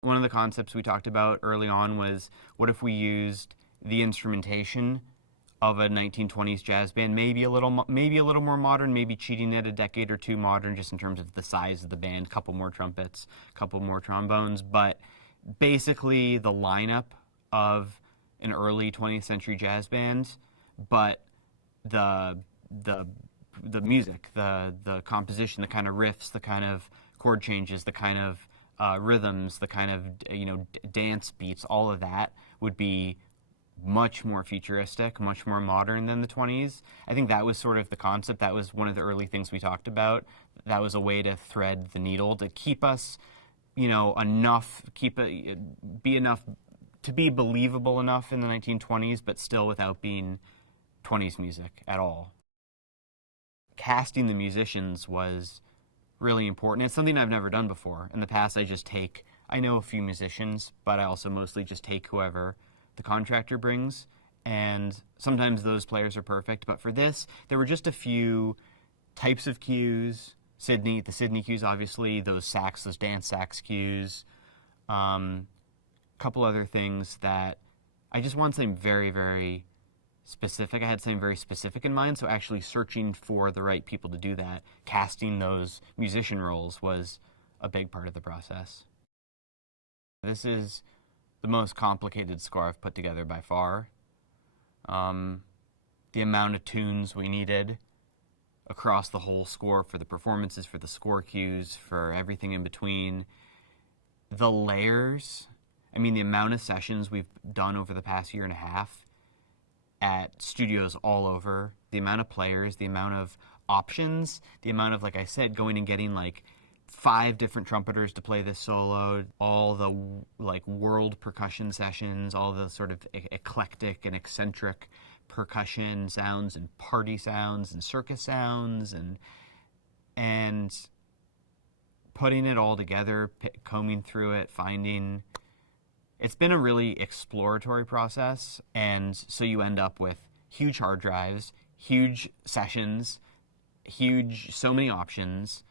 One of the concepts we talked about early on was, what if we used the instrumentation of a 1920s jazz band, maybe a little more modern, maybe cheating it a decade or two modern, just in terms of the size of the band, couple more trumpets, couple more trombones, but basically the lineup of an early 20th century jazz band, but the the the music, the composition, the kind of riffs, the kind of chord changes, the kind of rhythms, the kind of dance beats, all of that would be much more futuristic, much more modern than the 20s. I think that was sort of the concept. That was one of the early things we talked about. That was a way to thread the needle to keep us, enough, be enough to be believable enough in the 1920s, but still without being 20s music at all. Casting the musicians was really important. It's something I've never done before. In the past, I know a few musicians, but I also mostly just take whoever the contractor brings, and sometimes those players are perfect. But for this, there were just a few types of cues. The Sydney cues, obviously, those dance sax cues, couple other things that I just want something very, very specific. I had something very specific in mind, so actually searching for the right people to do that, casting those musician roles, was a big part of the process. This is the most complicated score I've put together by far. The amount of tunes we needed across the whole score, for the performances, for the score cues, for everything in between. The layers, the amount of sessions we've done over the past year and a half at studios all over, the amount of players, the amount of options, the amount of, like I said, going and getting 5 different trumpeters to play this solo, all the world percussion sessions, all the sort of eclectic and eccentric percussion sounds and party sounds and circus sounds, and putting it all together, combing through it, finding. It's been a really exploratory process, and so you end up with huge hard drives, huge sessions, so many options,